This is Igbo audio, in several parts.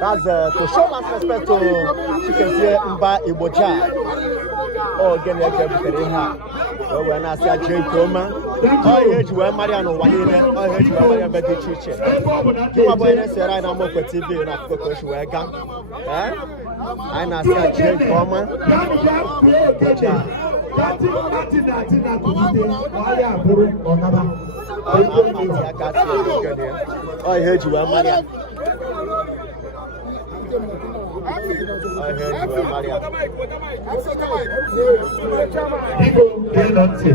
That's to show much respect to Chikezie Mbah Igbojah. Ogene Graveside. When I say a drink coma, I heard you were Mariano Wayne, I heard you were Marian Betty Chiche. You are going to say, I know more TV and I've got to wear gun. I know a drink coma. I heard you were Marian. I heard you were Marian. People cannot say.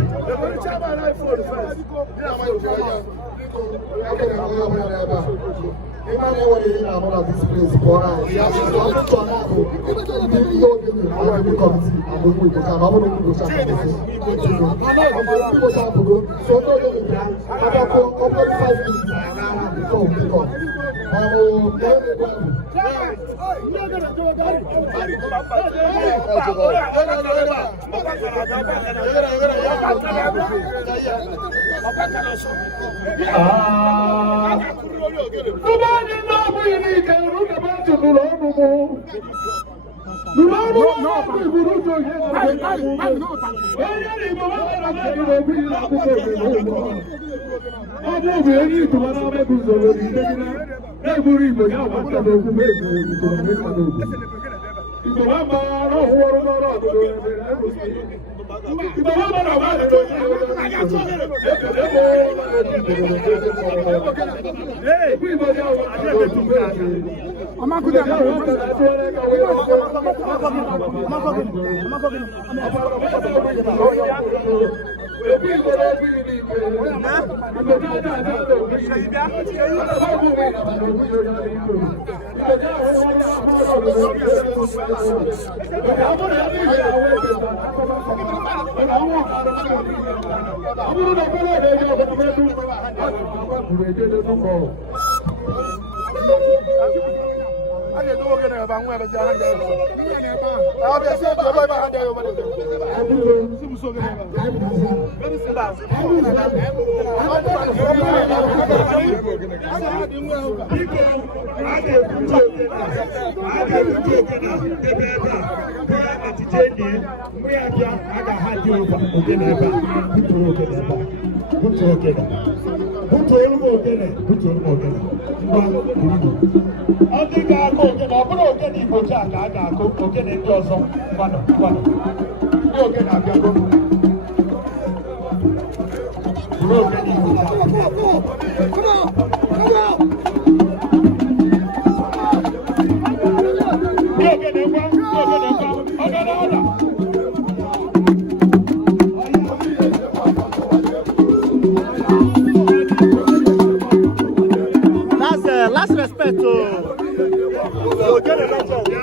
Last respect to Ogene legend.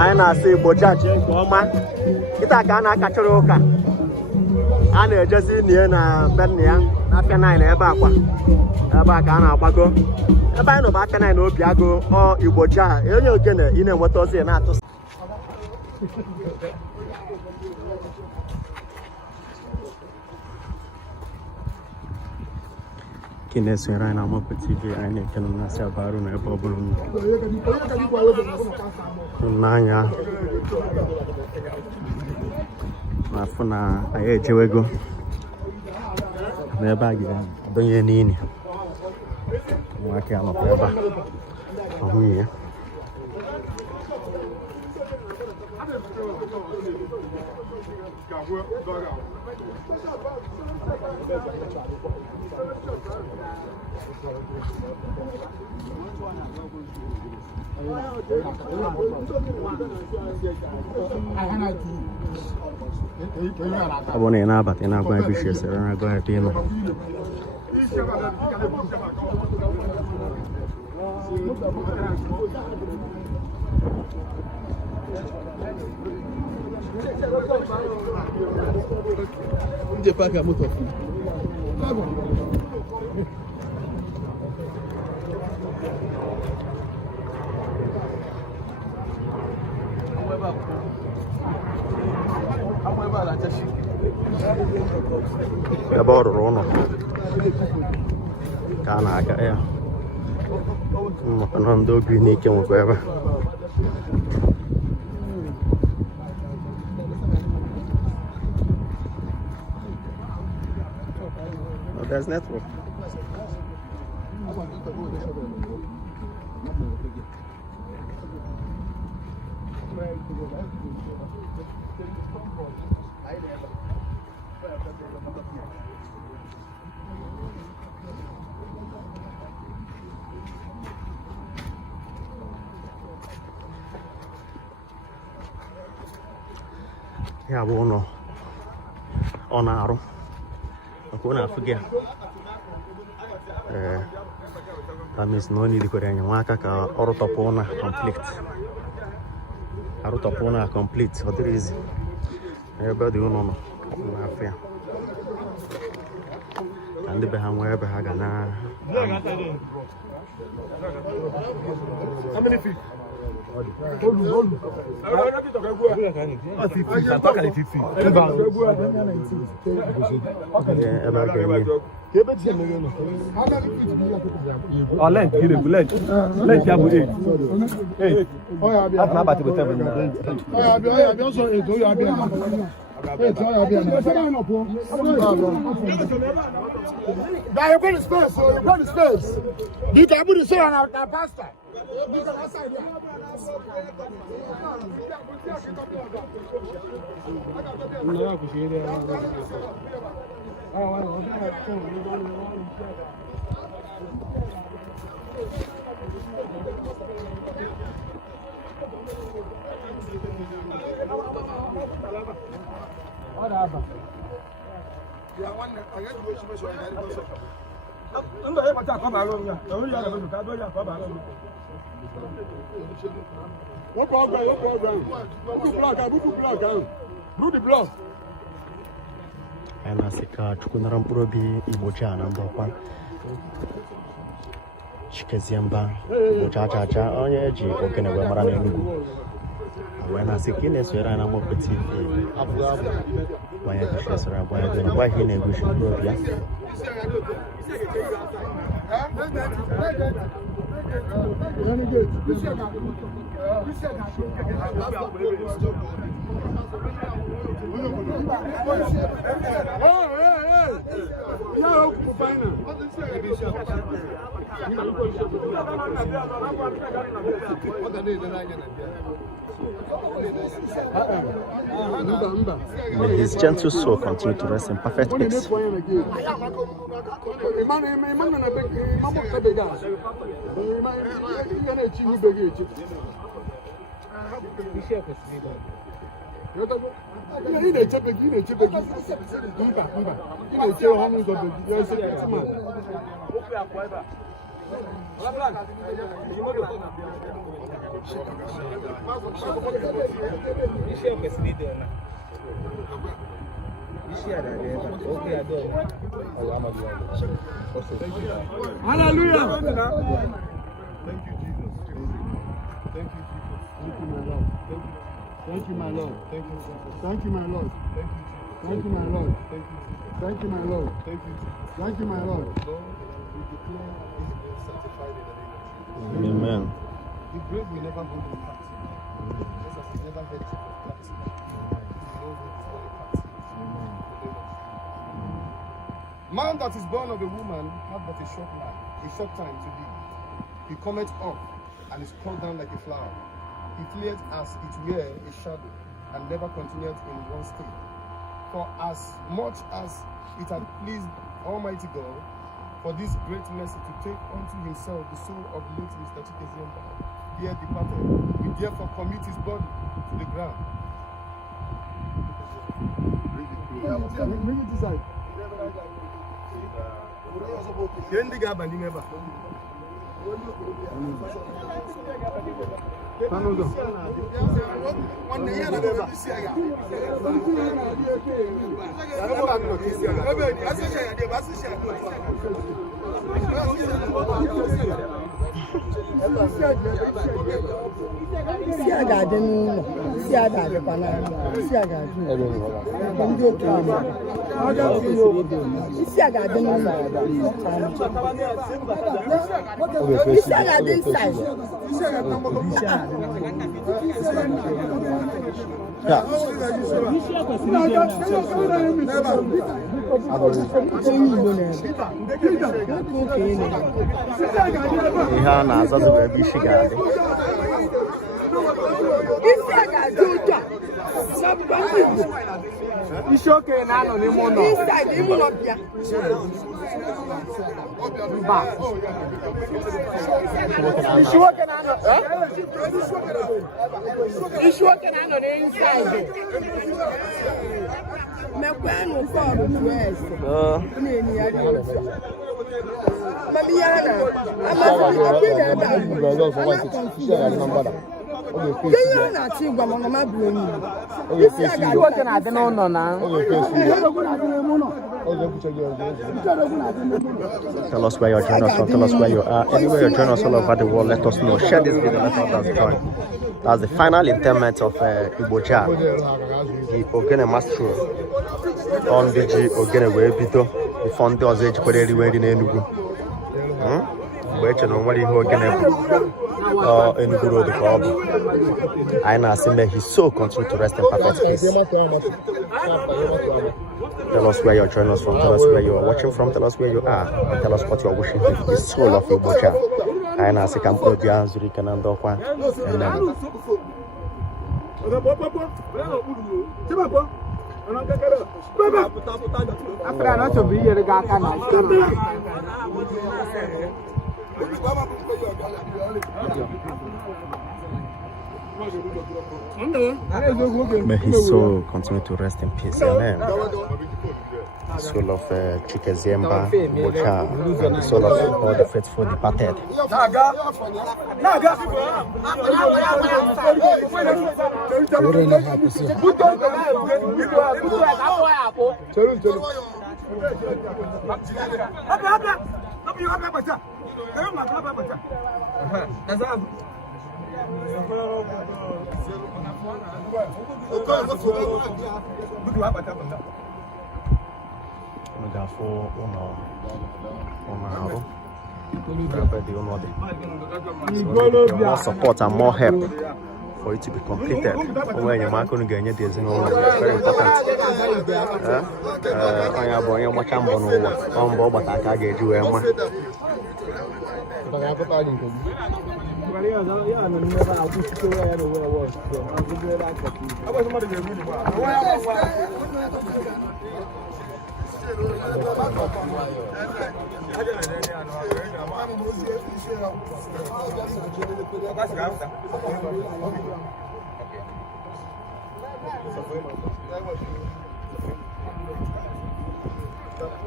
anyị na-asị Igbojah Chikezie nke ọma kịta ka a na-akachara ụka a na-ejezi nie na be nna ya n'afịa 9 ebe akwa ebe a ka a na-agbago ebe anyị nọ bụ afịa 9 obi agụ ọ Igbojah onye ogene ị na-enweta ozi na-atụ na-esonyere anyị na Committal TV anyị na-ekene na-asị abarụ na ebe ọ bụla n'anya n'afọ na anyị ejewego n'ebe a ga-adọnye n'ili nwake anọkwa ebe a ọhụghị ya ọ bụ na ị na-abata ị na-agwa ebe isi esere na-agwa ebe ị nọ Ndị paaki moto ebe ọ rụrụ ụlọ ka a na-aga ya maka na ndị obi n'ike nwekwa ebe there's network. Ya bụ ụlọ ọ na-arụ maka ọ na-afụ gị that means na ọ nidikwara enyemaka ka ọrụ tọpụ na complete ọ dịrị izi ebe dị ụlọ nọ na-afụ ya ka ndị be ha nwee ebe ha ga na anyị na-asị ka Chukwu nara mkpụrụ obi Igbojah na ndokwa Chikezie Mbah Igbojah chacha onye eji Ogene wee mara n'Enugu wee na-asị ka ị na-esonyere anyị na Committal TV gbanye gụchi esoro agwa ya gịnị gwa ihe ị na-egosi mkpụrụ obi ya May his gentle soul continue to rest in perfect peace. Hallelujah. Thank you, my Lord. Thank you, thank you, my Lord. Thank you, my Lord. Thank you, my Lord. Thank you, my Lord. Amen. The grave will never go to pass. Never get to pass. Man that is born of a woman hath but a short life, a short time to live. He cometh up and is cut down like a flower. He fleeth as it were a shadow, and never continueth in one state. For as much as it had pleased Almighty God, for this great mercy to take unto himself the soul of late Mr. Chikezie Mbah, here departed, we therefore commit his body to the ground. Bring it aside. Tell us where you're joining us from. Tell us where you are. Anywhere you're joining us all over the world, let us know. Share this video, let others join. That's the final interment of Igbojah, the Ogene Master on the Ogene Webito, the founder of the Enugu. Which I know what he Ogene Enugu Road Club. I know may his soul continue to rest in perfect peace. Tell us where you're joining us from. Tell us where you are watching from. Tell us where you are. And tell us what you are wishing for the soul of Igbojah. I know I can put your hands and may his soul continue to rest in peace. Amen. The soul of Chikezie Mbah, Igbojah, and the soul of all the faithful departed. More support and more help for it to be completed. When you're marking again, it is very important. I am going to watch on board, but I can't get you.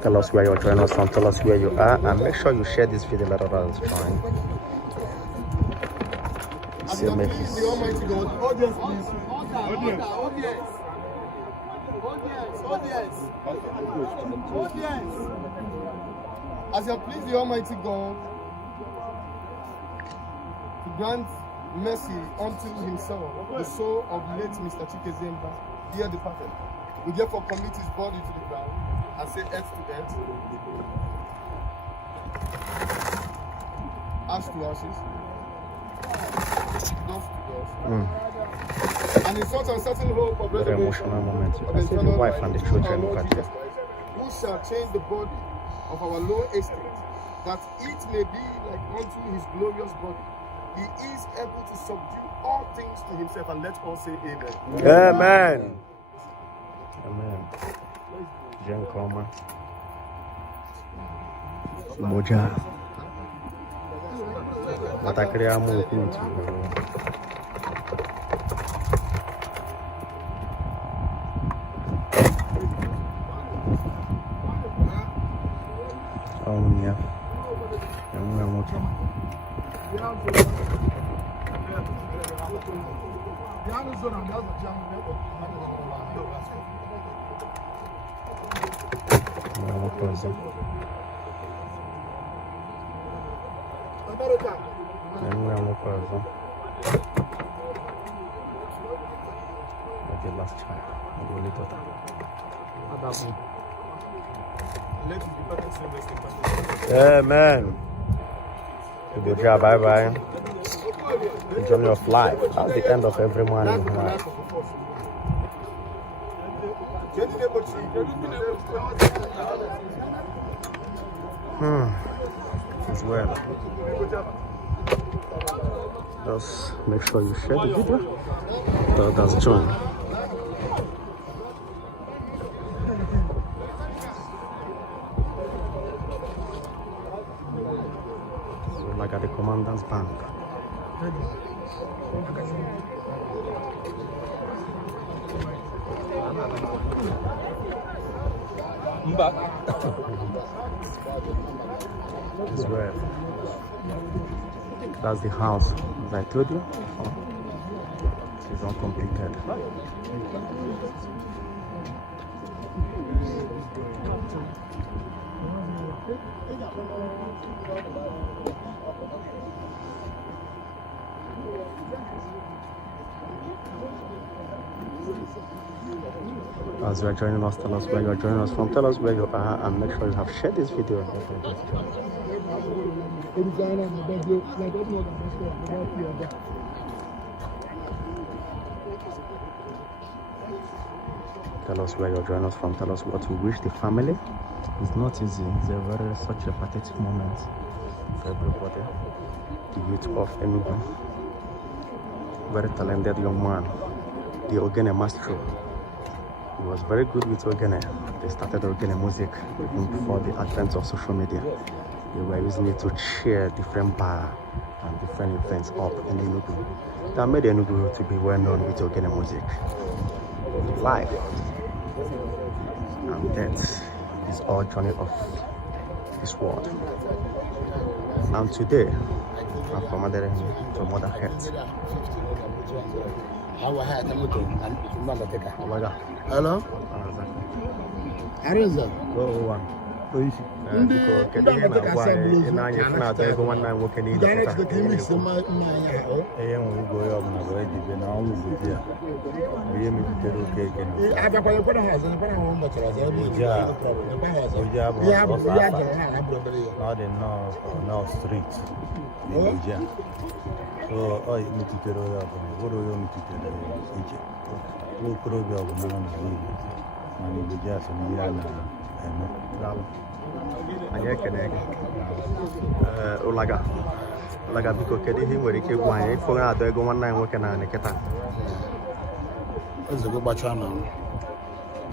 Tell us where you're joining us from, tell us where you are, and make sure you share this video, let others join. The Almighty God, audience, please. Audience. As you please the Almighty God to grant mercy unto himself, the soul of late Mr. Chikezie Mbah, here departed. We therefore commit his body to the ground and say earth to earth, ash to ashes, dust to dust. And in such uncertain hope of Very emotional moment. You can see the wife and the children over there. Who shall change the body of our low estate, that it may be like unto his glorious body? He is able to subdue all things to himself, and let all say amen. Amen. Amen. Jenkoma. Moja. Matakria mo kunti. Onye. Enwe moja. Uma coisa. Não é uma coisa. Okay, last time. Amen. Igbojah, bye bye. The journey of life. That's the end of every man in life. As well. Just make sure you share the video. That's join. So like at the Commandant's Bank. As well. That's the house, as I told you. It's uncompleted. As you are joining us, tell us where you are joining us from, tell us where you are, and make sure you have shared this video. Tell us where you're joining us from, tell us what you wish the family. It's not easy, it's a very such a pathetic moment for everybody. The youth of Enugu, very talented young man, the Ogene maestro. He was very good with Ogene. They started Ogene music even before the advent of social media. They were using it to cheer different bars and different events up in Enugu. That made Enugu to be well known with Ogene music. Life and death is all journey of this world. And today, I'm from Mother Health. Hello? Areza. Not street. So ọ metụtara onye ọbụla bụrụ onye metụtara iche nwa okorobịa ọbụla nọ n'ala Igbo mana Igbo ji asọ n'ihe a na-eme anyị ekene gị ụlaga biko kedu ihe ị nwere ike ịgwa anyị ife onye adọ ego nwanne anyị nwoke na nkịta ozugbo gbacha na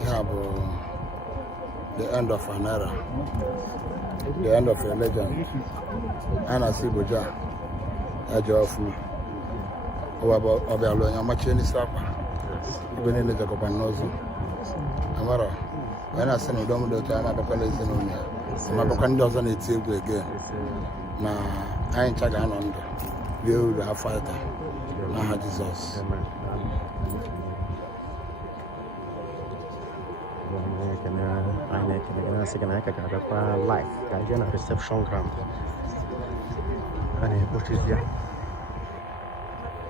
ihe a bụ the end of an era, the end of a legend. A na-asị Igbojah eje ọfụma ọ bịalụ onye ọmachie n'isi akwa ibe niile jekọba n'ụzọ amara onye na-asị na ụdọ mmadụ otu ama agbakwa n'ezinụlọ ya ma agbakwa ndị ọzọ na-eti egwu ege na anyị ncha ga-anọ ndụ rie uru afọ ịta n'aha Jizọs. anyị ekene gị na-asị gị na anyị ka ga-abịakwa live ka anyị jee na reception ground a na-ekpochizi ya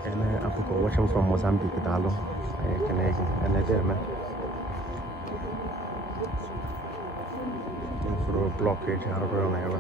eme akụkọ watching from Mozambique daalụ anyị ekene gị enedeme usoro blọk eji arụrụ na ebe